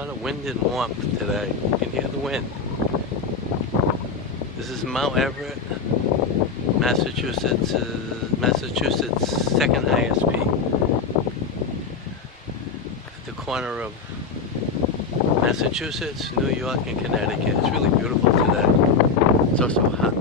lot of wind and warmth today. You can hear the wind. This is Mount Everett, Massachusetts' second highest peak. At the corner of Massachusetts, New York, and Connecticut. It's really beautiful today. It's also hot.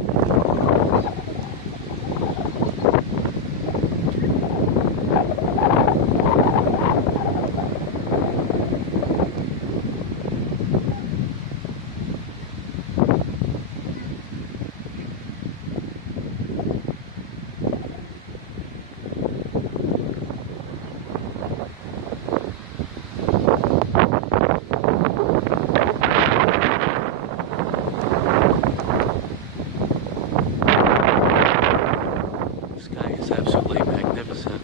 Absolutely magnificent.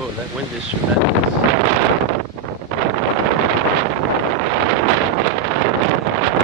Oh, that wind is tremendous.